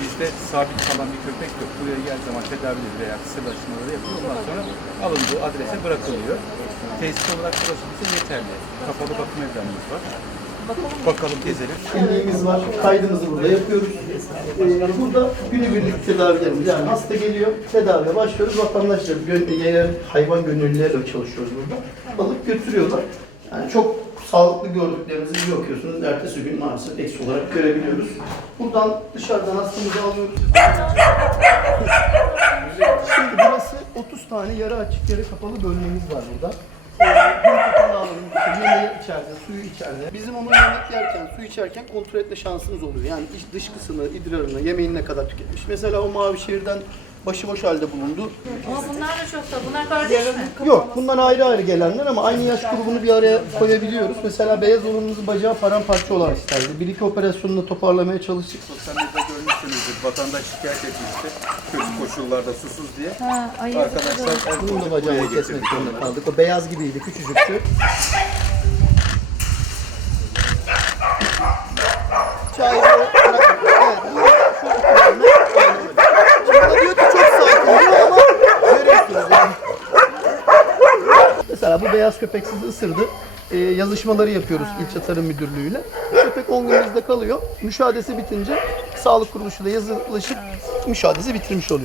bizde sabit kalan bir köpek yok. Buraya gel zaman tedavileri veya kısırlaşmaları yapılıyor. Ondan sonra alındığı adrese bırakılıyor. Tesis olarak burası bize yeterli. Kapalı bakım evlerimiz var. Bakalım gezelim. Kimliğimiz var, kaydımızı burada yapıyoruz. Ee, burada günübirlik tedavilerimiz yani hasta geliyor, tedaviye başlıyoruz. Vatandaşlar, gön- hayvan gönüllülerle çalışıyoruz burada. Alıp götürüyorlar. Yani çok sağlıklı gördüklerimizi bir bakıyorsunuz. Ertesi gün maalesef eksi olarak görebiliyoruz. Buradan dışarıdan hastamızı alıyoruz. Şimdi burası 30 tane yarı açık, yarı kapalı bölmemiz var burada. Ee, yemeği içeride, suyu içeride. Bizim onu yemek yerken, su içerken kontrol etme şansımız oluyor. Yani iç- dış kısmını, idrarını, yemeğini ne kadar tüketmiş. Mesela o mavi şehirden başıboş halde bulundu. Ama bunlar da çok da. Bunlar kardeş mi? Yok, bunlar ayrı ayrı gelenler ama aynı yaş grubunu bir araya koyabiliyoruz. Mesela beyaz olanımızın bacağı paramparça olarak isterdi. Bir iki operasyonla toparlamaya çalıştık. Sosyal medyada görmüşsünüzdür. Vatandaş şikayet etmişti. Kötü koşullarda susuz diye. Ha, ay Arkadaşlar el Bunun da bacağını kesmek zorunda kaldık. O beyaz gibiydi, küçücüktü. Mesela bu beyaz köpek sizi ısırdı. Ee, yazışmaları yapıyoruz İlçe Tarım Müdürlüğü'yle. Köpek 10 gün bizde kalıyor. Müşahedesi bitince sağlık kuruluşuyla yazılaşıp müşahedesi bitirmiş oluyor.